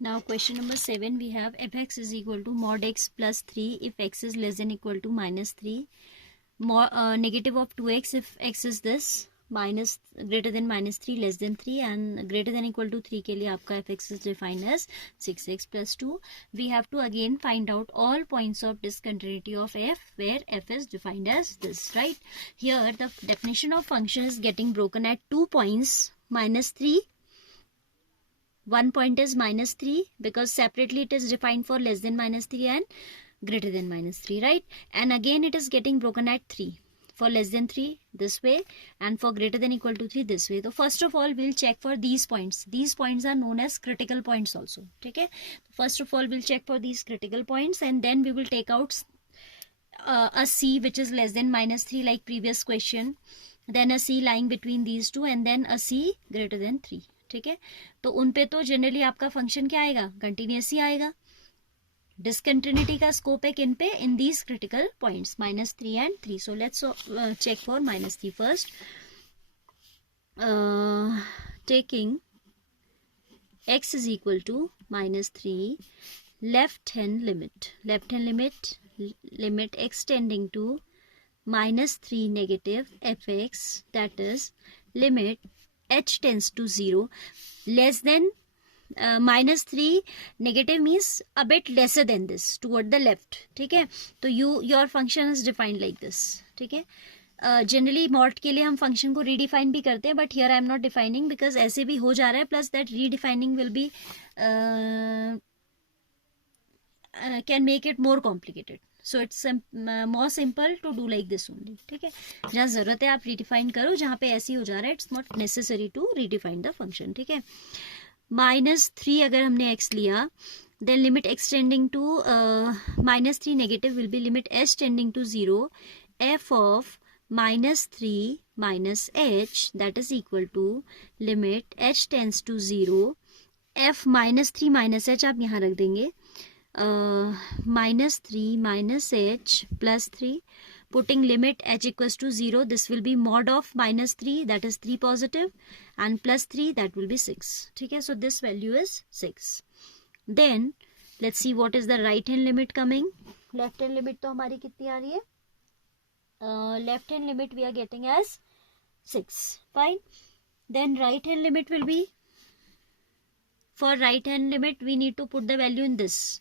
Now question number 7, we have fx is equal to mod x plus 3 if x is less than equal to minus 3. Negative of 2x if x is this, minus greater than minus 3 less than 3, and greater than equal to 3 के लिए आपका fx is defined as 6x plus 2. We have to again find out all points of discontinuity of f where f is defined as this, right? Here the definition of function is getting broken at 2 points, minus 3. One point is minus 3 because separately it is defined for less than minus 3 and greater than minus 3, right? And again it is getting broken at 3. For less than 3 this way and for greater than equal to 3 this way. So first of all we'll check for these points. These points are known as critical points also. Okay? First of all we'll check for these critical points and then we will take out a C which is less than minus 3 like previous question. Then a C lying between these two and then a C greater than 3. ठीक है, तो उन पे तो generally आपका function क्या आएगा, continuous ही आएगा. डिसकंटिन्यूटी का स्कोप है किन पे, in these critical points minus 3 and 3. So let's check for minus 3 first. Taking x is equal to minus 3, left hand limit x tending to minus 3 negative fx, that is limit h tends to 0 less than minus 3 negative means a bit lesser than this toward the left. ठीक है, तो your function is defined like this. ठीक है, generally mod के लिए हम function को redefine भी करते हैं but here I am not defining because ऐसे भी हो जा रहा है, plus that redefining will be can make it more complicated. So it's more simple to do like this only. ठीक है, जहाँ जरूरत है आप रीडिफाइन करो, जहाँ पे ऐसे ही हो जा रहा है it's not necessary to redefine the function. ठीक है, माइनस 3 अगर हमने x लिया then limit x tending to minus 3 negative will be limit h tending to 0 f of minus 3 minus h, that is equal to limit h tends to 0 f minus 3 minus h आप यहाँ रख देंगे, minus 3 minus h plus 3, putting limit h equals to 0, this will be mod of minus 3, that is 3 positive, and plus 3, that will be 6. ठीक है, so this value is 6. Then let's see what is the right hand limit coming. Left hand limit तो हमारी कितनी आ रही है, left hand limit we are getting as 6. Fine. Then right hand limit will be, for right hand limit we need to put the value in this,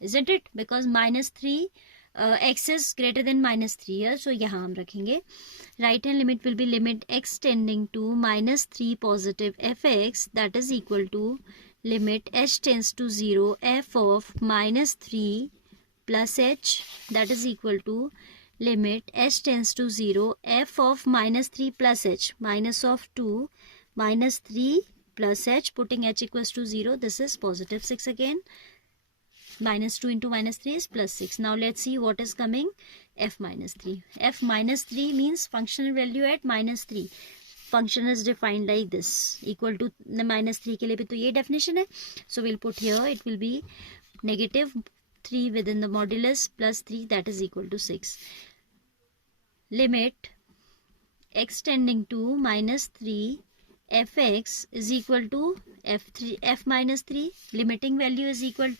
isn't it? Because minus 3 x is greater than minus 3 here, so यहाँ हम रखेंगे right hand limit will be limit x tending to minus 3 positive fx, that is equal to limit h tends to 0 f of minus 3 plus h, that is equal to limit h tends to 0 f of minus 3 plus h, minus of 2 minus 3 plus h, putting h equals to 0, this is positive 6 again. Minus 2 into minus 3 is plus 6. Now let's see what is coming, f minus 3. F minus 3 means functional value at minus 3. Function is defined like this, equal to the minus 3 के लिए भी तो ये definition है. So we'll put here, it will be negative 3 within the modulus plus 3, that is equal to 6. Limit x tending to minus 3 fx is equal to f minus 3. Limiting value is equal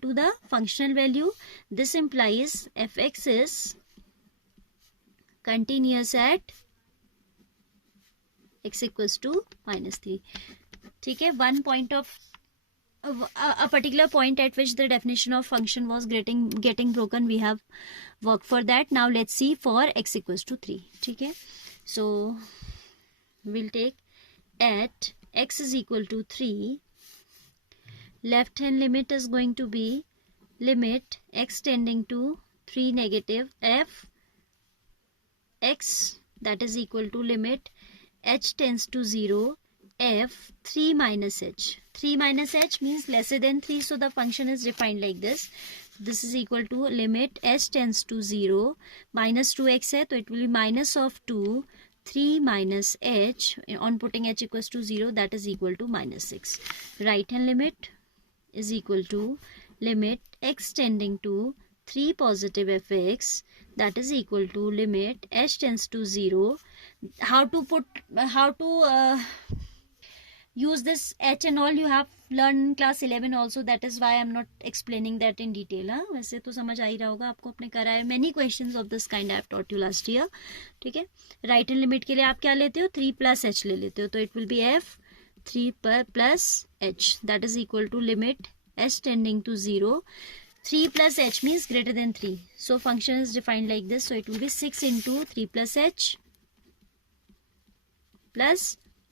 to the functional value. This implies fx is continuous at x equals to minus 3. ठीक है, one point of a particular point at which the definition of function was getting broken, we have worked for that. Now let's see for x equals to 3. ठीक है, so we'll take at x is equal to 3, left hand limit is going to be limit x tending to 3 negative f x, that is equal to limit h tends to 0 f 3 minus h. 3 minus h means lesser than 3, so the function is defined like this. This is equal to limit h tends to 0, minus 2x है तो it will be minus of 2 3 minus h, on putting h equals to 0, that is equal to minus 6. Right hand limit is equal to limit x tending to 3 positive fx, that is equal to limit h tends to 0. How to use this h and all you have learned in class 11 also, that is why I'm not explaining that in detail. हाँ, वैसे तो समझ आ ही रहा होगा आपको, अपने करा है many questions of this kind I have taught you last year. ठीक है, राइट हैंड लिमिट के लिए आप क्या लेते हो, 3 प्लस एच ले लेते हो, तो it will be F 3 plus H that is equal to limit H tending to 0. 3 plus h means greater than 3. So function is defined like this. So it will be 6 into 3 plus h plus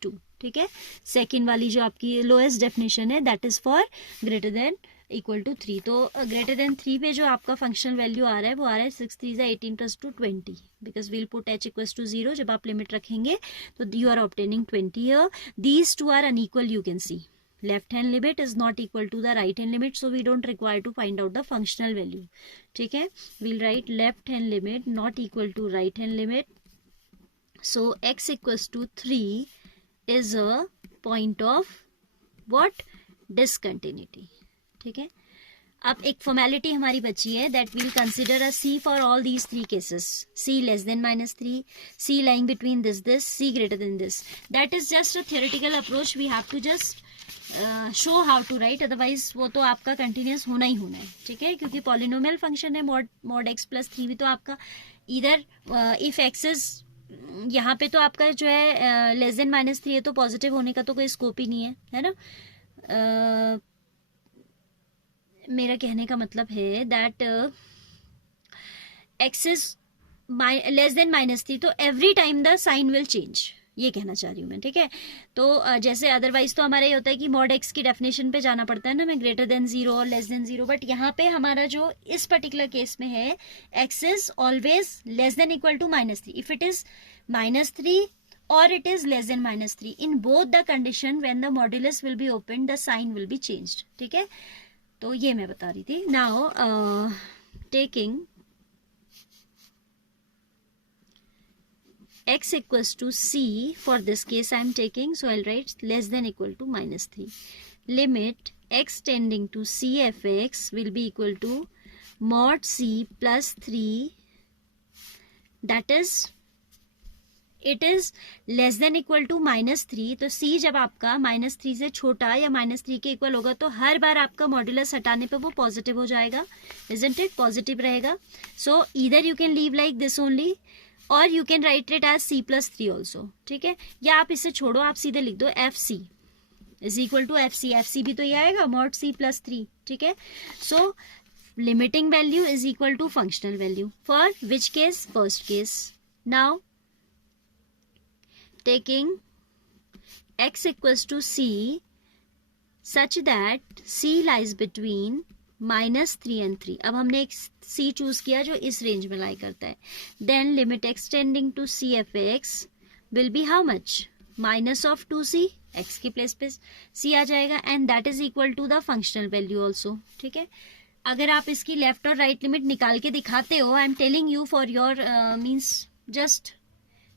2. ठीक है, second वाली जो आपकी lowest definition है that is for greater than equal to 3. तो greater than 3 पे जो आपका फंक्शनल वैल्यू आ रहा है वो आ रहा है 6 3 18 plus 2 20, because we'll put h equals to 0. जब आप लिमिट रखेंगे तो you are obtaining 20 here. These two are unequal, you can see. Left hand limit is not equal to the right hand limit, so we don't require to find out the functional value. ठीक है, we'll write left hand limit not equal to right hand limit. So x equals to 3 is a point of what? Discontinuity. ठीक है, अब एक formality हमारी बची है that will consider a c for all these 3 cases. C less than -3, c lying between this, c greater than this. That is just a theoretical approach. We have to just show how to write, otherwise वो तो आपका continuous होना ही होना है. ठीक है, क्योंकि polynomial function है मॉड एक्स प्लस 3 भी, तो आपका इधर इफ एक्स इज यहाँ पे तो आपका जो है लेस देन -3 है, तो पॉजिटिव होने का तो कोई स्कोप ही नहीं है ना. मेरा कहने का मतलब है that x is less than -3, तो every time the sign will change, ये कहना चाह रही हूँ मैं. ठीक है, तो जैसे अदरवाइज तो हमारा ये होता है कि मॉड एक्स की डेफिनेशन पे जाना पड़ता है ना, मैं ग्रेटर देन 0 और लेस देन 0, बट यहाँ पे हमारा जो इस पर्टिकुलर केस में है x is always less than equal to -3. If it is -3 or it is less than -3, in both the condition when the modulus will be opened the sign will be changed. ठीक है, तो ये मैं बता रही थी. Now taking x equals to c, for this case I am taking, so I'll write less than equal to -3. Limit x tending to c f x will be equal to mod c plus 3, that is it is less than equal to -3. तो c जब आपका -3 से छोटा या -3 के equal होगा तो हर बार आपका मॉड्यूलस हटाने पे वो पॉजिटिव हो जाएगा, इजंट इट, पॉजिटिव रहेगा. So either you can leave like this only और you can write it as c plus 3 also. ठीक है, या आप इसे छोड़ो, आप सीधे लिख दो f c is equal to f c भी तो ये आएगा मॉड c प्लस 3. ठीक है, so limiting value is equal to functional value for which case, first case. Now taking x equals to c such that c lies between -3 and 3. अब हमने एक c choose किया जो इस रेंज में लाई करता है. then limit x tending to c f x will be how much? minus of 2c, x की प्लेस पे c आ जाएगा, and that is equal to the functional value also. ठीक है, अगर आप इसकी लेफ्ट और राइट लिमिट निकाल के दिखाते हो, I am telling you for your means just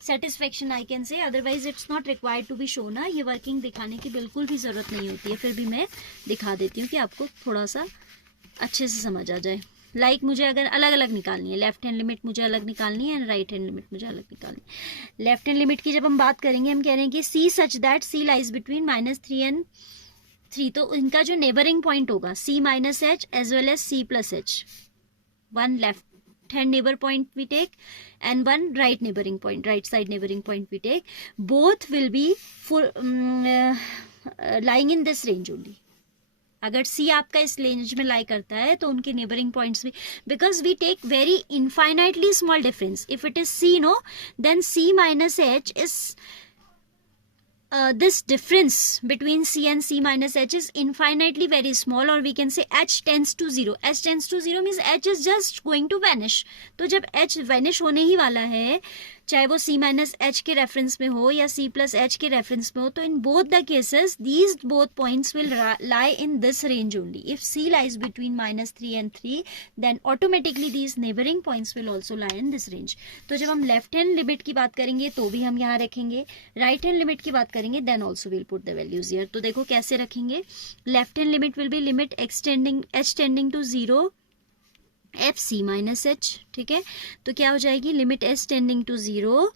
satisfaction I can say, otherwise it's not required to be show ना. ये वर्किंग दिखाने की बिल्कुल भी जरूरत नहीं होती है, फिर भी मैं दिखा देती हूँ कि आपको थोड़ा सा अच्छे से समझ आ जाए. लाइक मुझे अगर अलग अलग निकालनी है, लेफ्ट हैंड लिमिट मुझे अलग निकालनी है एंड राइट हैंड लिमिट मुझे अलग निकालनी है. लेफ्ट हैंड लिमिट की जब हम बात करेंगे, हम कह रहे हैं कि c such that c lies between -3 and 3, तो इनका जो नेबरिंग पॉइंट होगा c minus h as well as c plus h, one left hand neighbor point we take and one right neighboring point, right side neighboring point we take, both will be full lying in this range only. अगर c आपका इस range में लाई करता है तो उनके neighbouring points भी, because we take very infinitely small difference. If it is c no, then c minus h is this difference between c and c minus h is infinitely very small, or we can say h tends to 0. h tends to 0 means h is just going to vanish. तो जब h vanish होने ही वाला है, चाहे वो c minus H के reference में हो या c प्लस एच के रेफरेंस में हो, तो in both the cases these both points will lie in this range only. If c lies between -3 and 3, then automatically these neighboring points will also lie in this range. तो जब हम left hand limit की बात करेंगे तो भी हम यहाँ रखेंगे, राइट हैंड लिमिट की बात करेंगे then also will put the values here. तो देखो कैसे रखेंगे. Left hand limit will be limit x tending to 0 f c minus h. ठीक है, तो क्या हो जाएगी, limit s tending to 0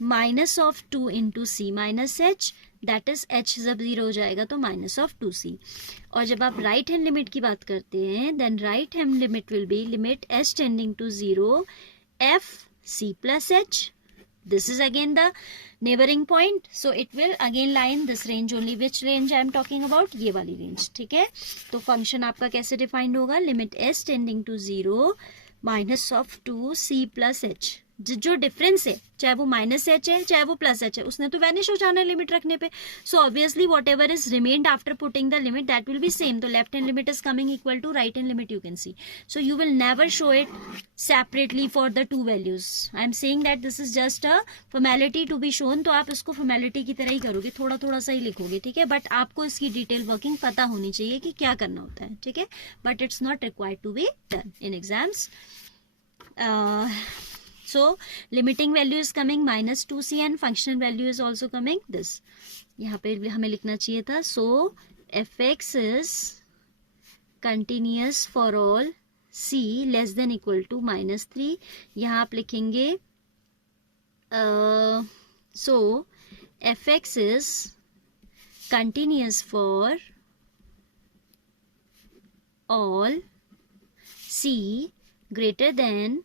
minus of 2 into c minus h, that is h जब 0 हो जाएगा तो -2c। और जब आप राइट हैंड लिमिट की बात करते हैं then right hand limit will be limit h tending to 0 f c plus h. This is again the neighboring point, so it will again lie in this range only. Which range I am talking about? ये वाली range, ठीक है। तो function आपका कैसे defined होगा? Limit s tending to 0 -2c plus h। जो difference है चाहे वो -h है चाहे वो +h है उसने तो वैनिश हो जाना है लिमिट रखने पे। So obviously whatever is remained after putting the limit that will be same. तो left hand limit is coming equal to right hand limit, you can see. So you will never show it separately for the two values. I am saying that this is just a formality to be shown, तो आप इसको formality की तरह ही करोगे, थोड़ा थोड़ा सा ही लिखोगे, ठीक है। बट आपको इसकी डिटेल वर्किंग पता होनी चाहिए कि क्या करना होता है, ठीक है। But it's not required to be done in exams. So limiting value is coming -2c and functional value is also coming this. यहाँ पे हमें लिखना चाहिए था so fx is continuous for all c less than equal to -3. यहाँ आप लिखेंगे so fx is continuous for all c greater than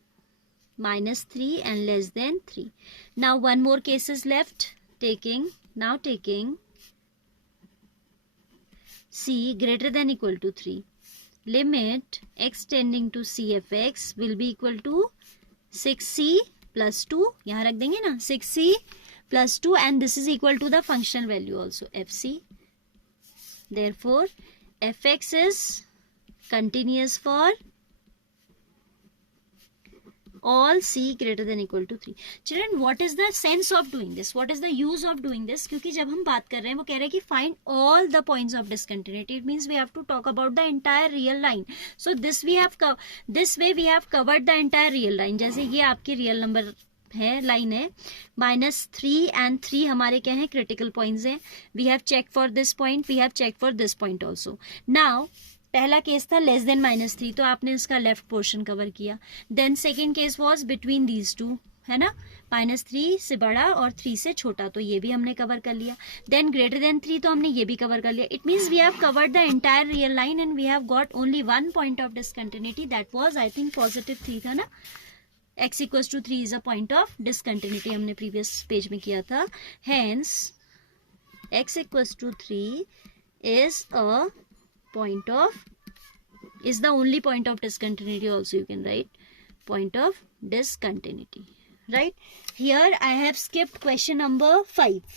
-3 and less than 3. Now one more case is left. Taking c greater than equal to 3. Limit x tending to c f x will be equal to 6c plus 2. यहाँ रख देंगे ना 6c plus 2 and this is equal to the functional value also fc. Therefore fx is continuous for all c greater than equal to 3. Children, what is the sense of doing this? What is the use of doing this? क्योंकि जब हम बात कर रहे हैं वो कह रहे हैं कि find all the points of discontinuity. It means we have to talk about the entire real line. So this way we have covered the entire real line. जैसे ये आपकी रियल नंबर है, लाइन है, -3 and 3 हमारे क्या है? Critical points हैं. We have check for this point, we have check for this point also. Now पहला केस था लेस देन -3, तो आपने इसका लेफ्ट पोर्शन कवर किया. Then second case was between these two, है ना, -3 से बड़ा और 3 से छोटा, तो ये भी हमने कवर कर लिया. देन ग्रेटर देन 3, तो हमने ये भी कवर कर लिया. It means we have covered the entire real line and we have got only one point of discontinuity, that was I think +3 था ना. x = 3 is a point of discontinuity, हमने previous page में किया था. Hence x = 3 is a point of, is the only point of discontinuity also, you can write point of discontinuity, right? Here I have skipped question number 5.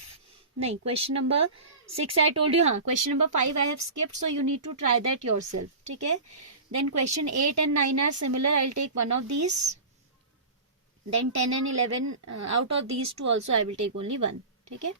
nahi, question number 6 I told you, question number 5 I have skipped, so you need to try that yourself, ठीक है. Then question 8 and 9 are similar, I'll take one of these. Then 10 and 11, out of these two also I will take only one, ठीक है.